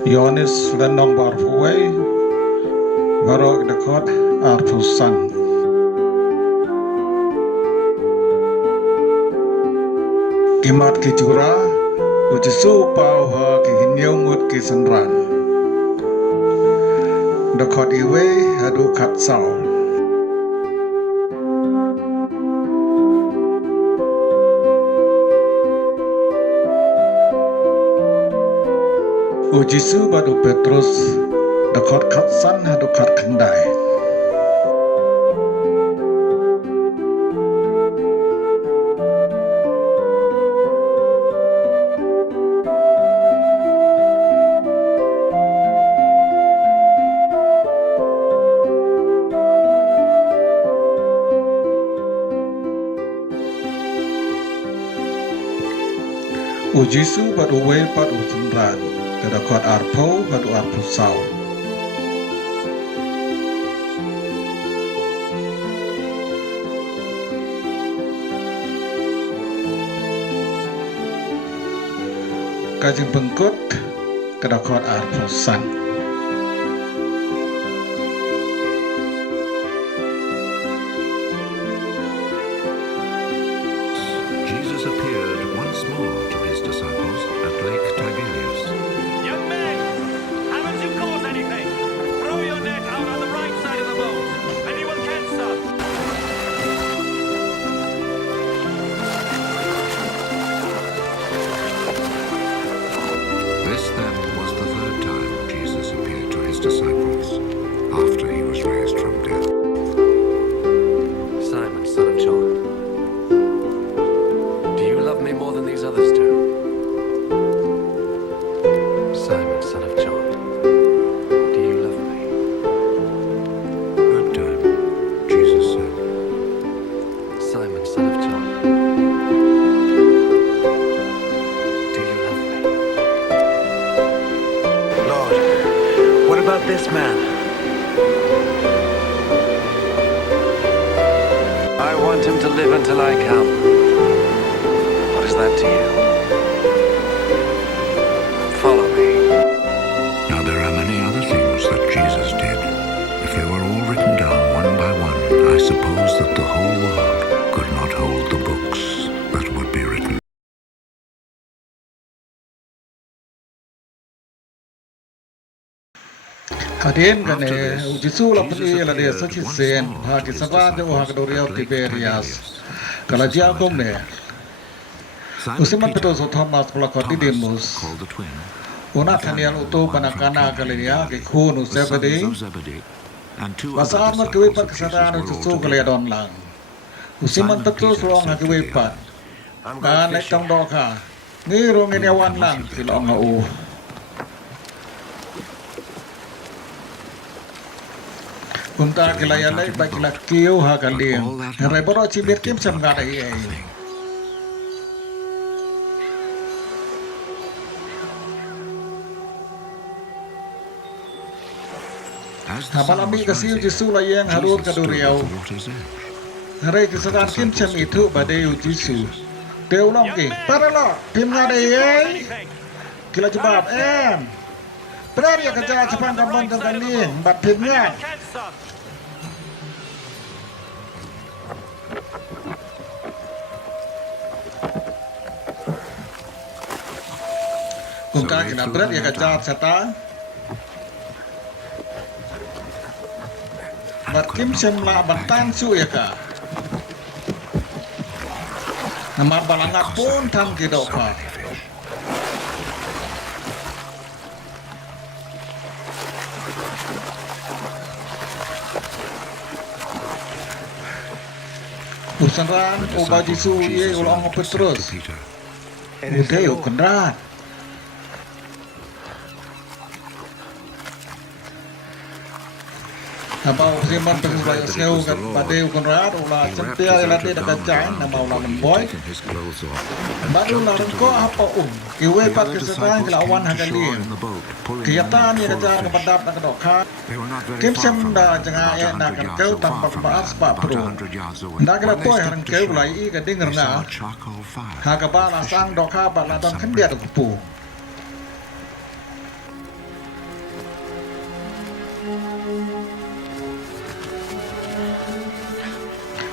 Ioannis dan nomor uwei warok dekat artusan. Kimat ke jura Jisu pau ha ke hynniew ngut ke synran. Dekat uwei hadu kat sau. Jisu badu Petrus dekat katsan hadu kat kendai. Jisu badu uwei badu synran. Dekat arpo badu arpo sau. Jingpynkut dekat arpo san. Jesus appeared once more to his disciples at Lake Tiberias. Young men, haven't you caught anything? Throw your net out on the right side of the boat, and you will catch some. This then was the third time Jesus appeared to his disciples after he was raised from death. Simon, son of John, do you love me more than these others do? Simon, son of John, do you love me? That time, Jesus said, Simon, son of John, do you love me? Lord, what about this man? I want him to live until I come. What is that to you? Follow me. Now there are many other things that Jesus did. If they were all written down one by one, I suppose that the whole world could not hold the books that would be written. Hadirin kan Jisu la peni la dia sakit sen hagi sabah de hagi doriau Tiberias. Kalau dia kom ne. Usiman Petrus Thomas pelakon di Demus. Called the twin, Una Thaniel utu panakana kalinya ke khunu sebedi. and two other Basaan mat disciples kewe pat of Jesus kesadaan were Jisu also kaliya there. don lang. Usiman Petrus long hagi we pat. I'm Kan going nek fishing. tong doka. Ni rong ini awan lang kilong na u. Unta kilaya lai ba kilak kiu ha kaliya. Rai boro cibir kim sam gada ai. As the sun Hamalami was kasi rising, Jisu la yang harur Jesus stood at kaduriau. the water's edge. Rai kesadaan kim sam itu badai Jisu. Teulong ki. Para lo tim ngada ai. Anything? Kila jebab em. Benar ya kerja cepat kampung tentang ni. Bat tim And you ngad. will catch some. Unta kina berat ya kerja serta. Bat kim sam la bantan su ya ka. Nama balanga pun tam kidok pa. Usanran ubah Jisu ye ulang Petrus. Peter, Udah kenrat. Nama usiman Petrus bayu seu kat badeu kenrat ulah cempia elati dekat jalan nama ulah lemboy. taken his clothes off, Baru lah rengko apa Iwe pat kesetan kelawan hakali. Kiyatan ni kejar kepadap nak dokha. Kim sem da janga ya nak kau tanpa bahas pak pro. Ndak kena poi harang kau lai i ka dinger na. Ha ka ba la sang dokha ba la don kan dia ku pu.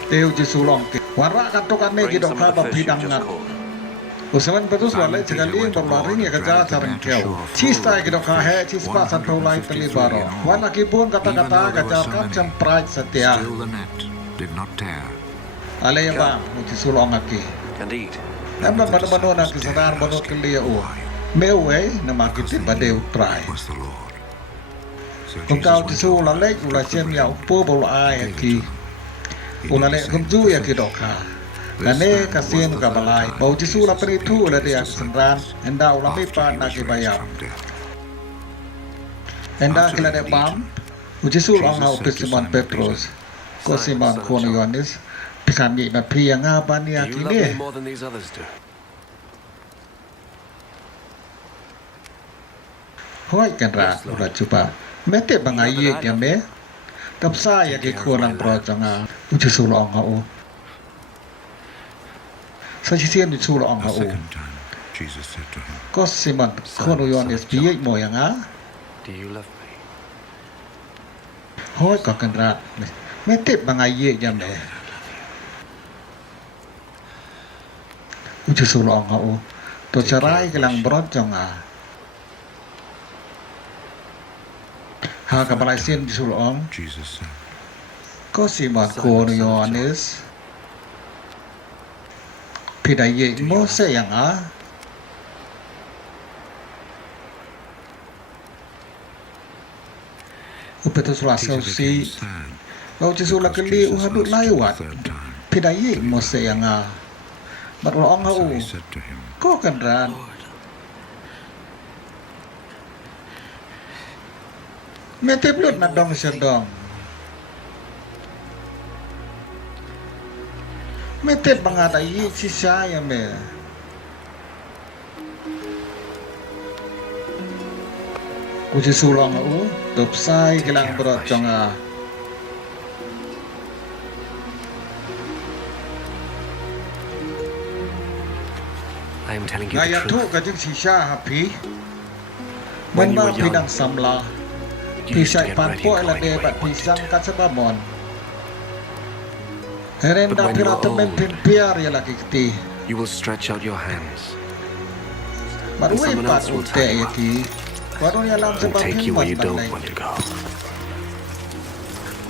Teu Jisu long ke wara katokan ne Bring gidok some ka of the ba fish pidang you've na just caught. Usaman Petrus wala sekali berlari ya kerja careng kau. Cista gidok ka he cispa santo lai teli baro. Wala kibun kata-kata gajar kam cemprai setia. Still the net did not tear. Ale ya bang Jisu long aki. And eat. Emang bano-bano na kisadar bano kelia u. Mewe nama kita badeu try. Was the Lord. So Kung kau Jesus Jisu went la over lek ula and chem ya upo bolo ai aki. He Ula did the lek same kumju with ya the kidok fish. ka. This Kane then kasien was the ka third balai. time Bau Jisu la Jesus peritu appeared la to dia his senran. disciples Enda ula after mipa he na was ki raised bayam. from death. Enda After kila they de had bam. eaten, Jisu Jesus ang au said to Simon Simon Petrus. Peter, Ko Simon son of ko John, Ioannis. Pikan ni na pia nga ba niya Do you love me kini. more than these others do? Hoi kan ra ula cuba. Mete bangayi ya me. Tapsa ya ki ko lang pro changa. Jisu long au. Sa sisien Jisu long a au. second time, Jesus said to him, Ko Simon ko Ioannis piye mo yang a. Do you love me? Hoi ko kan ra. Mete bangayi ya me. Jisu long au. To carai kelang brot changa. Ha ka balai sien Jisu long. Jesus said, Ko Simon ko Ioannis. Pidaye mo se yang a. Petrus la Peter si became sad Bau Jisu la because keli Jesus uhadut asked him laiwat. the third time. Pidaye mo se yang a. Mat lo ong So au. he said to him, Ko kan ran. Mete blut na dong sedong. Mete bangada yi sisa ya me. Uji sulong au, top sai kelang berot jonga. I am telling you the Ngaya tu truth. ka jing sisa hapi. When you Memang were young, pidang samla. you used to Pisai get pan ready po and ela go de anywhere bat you wanted pisang to. kat sebabon. But Herenda when you are pirata men old, pimpiar ya laki kti. You will stretch out your hands. Baru And someone pat else will ute tie you ya up ki. Baru ya lam and sebab take you where himbas you don't bandai. want to go.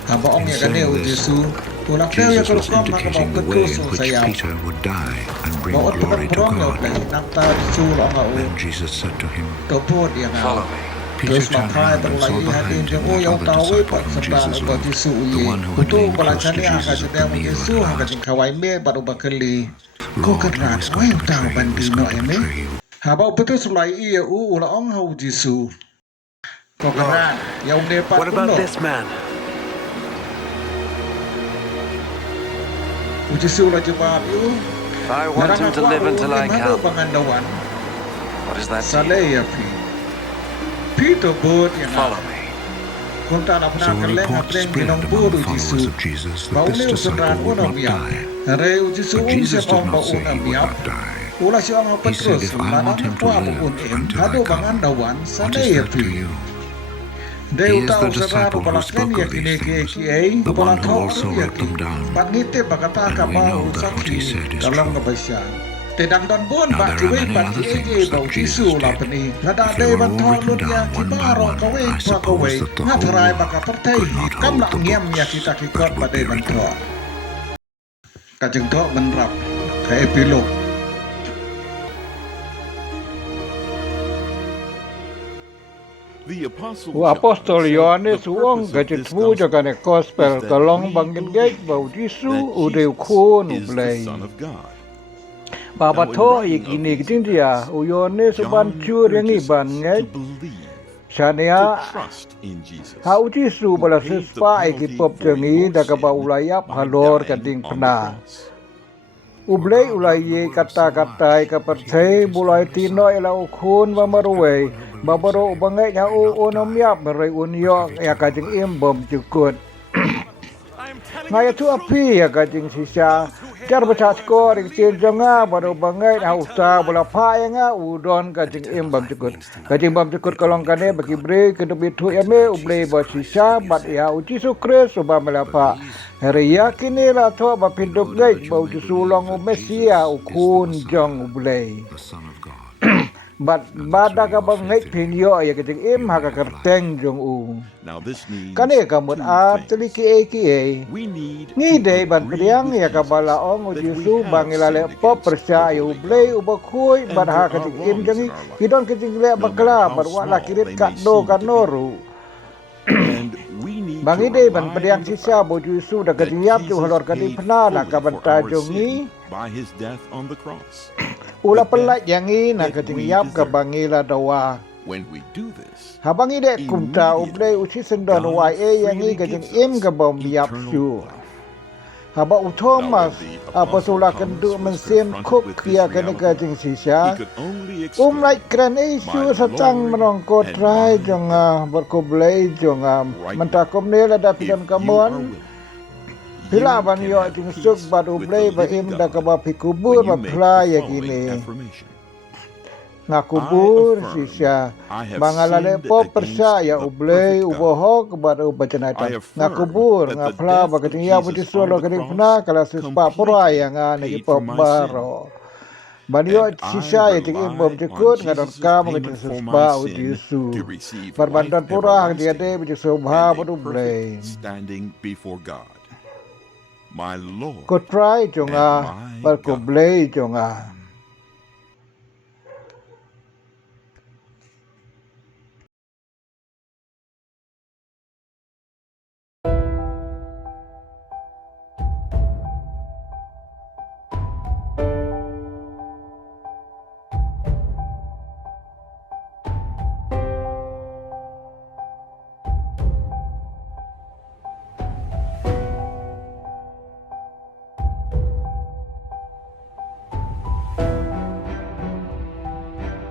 Haba ong In ya kane saying u this, Jisu. Tulak dia ya Jesus kalau was kom nak indicating bawa the way Petrus in u which sayap. Peter would die and bring Bawa glory tepat to perong ya God. play. Nakta Jisu long au. Then Jesus said to him, Topot ya Follow ngau. me. Peter Terus turned makai around and berulai saw hadir behind him jeng that yang other tahu disciple pat whom sebelah Jesus ubat loved, Jisu the ye. one who had Kutu lain bala close to cani Jesus angkat at the sedang meal Jisu at angkat last. jeng kawai me baru bakeli. Kau Lord, who kenal, is wah going to tahu betray you, bandi is no going to eme. betray you. Habau betul sulai iya ula ong hau Jisu. Kau kenal, yang depan What about kuno. this man? Jisu la jawab you. If I want him to live until I come, Pangandawan. what is that to you? Saleh pi. Peter bot yang Follow me. Kung tak nak So pernah a keleng report keleng spread binong among buru the followers Jisu. of Jesus that Bau this leu senran disciple would unang not biak. die. Reu Jisu But Jesus siap did ong not bau say unang he would biak. not die. Ulah si ong He said, Petrus "If I want him to kuah live un em until I hadu come, bangandawan what is sanai that to pi. you?" Deu He is tahu the serah disciple who balak spoke ya of kini these ke things, kiai the one balak who kau also ya wrote ki. them down. Pat ngite bakata And ka we know bau that what he sakhi said is kalong true. ngebasyan. Tedang don pun Now bak there are kiwei many pat other ki things eje that bau Jesus Jisu lah did. peni. Lada If they dei were ban all thong written lut ya down ki one by baro one, kawei I kwa suppose kawei. that the Ngatarai whole baka world pertai could not kam hold nak the ngiem ya books kita that kikot would badai be written. bantua. Kajeng tok menrap ke epilog. Apostol Ioannis uang gadget mu jagane gospel kalong bangin gate bau Jisu udeu kun ublay. Baba to ikini kitin dia Ioannis uban cur yang iban ngai. Shania ha Jisu bala sespa ikipop jengi daga ba ulayap halor kading pena. Ublay ulay kata-kata kapercay bulay tino ila ukun mamaruwe babaro ubangay nya unom yap maray unyo ya kajing imbom jukut ngaya tu api ya kajing sisa Car baca skor kecil jonga baru bangai au sa bola pa yang udon ka jingim bam cekut. Ka jing bam cekut kolong kane bagi bre ke debi tu ame uble ba sisa bat ya uci sukres uba melapa. Hari yakini la to ba pindup ngai ba uci sulong u Mesia ukun jong uble. But bada ka bang ngai pinyo ya ke jingim ha ka kerteng jong u. Kane kamut a teliki eki ni dei ban priang ya kabala ong Jisu bangilale pop percaya ublei ubakui ban ha ka im jangi kidon ke jingle bakla barwa la kirit kaddo kanoru bangi dei ban priang sisa bo Jisu da kadiap tu halor kadi pna da ka banta jongi ula pelak jangi na kadiap ka bangila dawa. When we do this, habang ide kumta ublei uci sendon uwei yang i gajing im gabom biap su. Haba Thomas apa sula kendu mensim kuk kia kene gajing sisa. Like kran isu satang menongko trai jonga berkublei jonga mentakum nela dapidan kamon. Bila ban yo jing suk bad ublei ba im da ka ba pikubur ba playa gini. Ngakubur sisya mangalale po percaya ublei ubohok baru bacanata ngakubur ngapla bagating ya buti solo kadipna kala suspa pura yang nagi pabaro banyo sisya ya tiki bom jekut ngadon kam ngadon suspa Jisu barbandan pura dia de buti sobha baru ublei ko try jonga barkublei jonga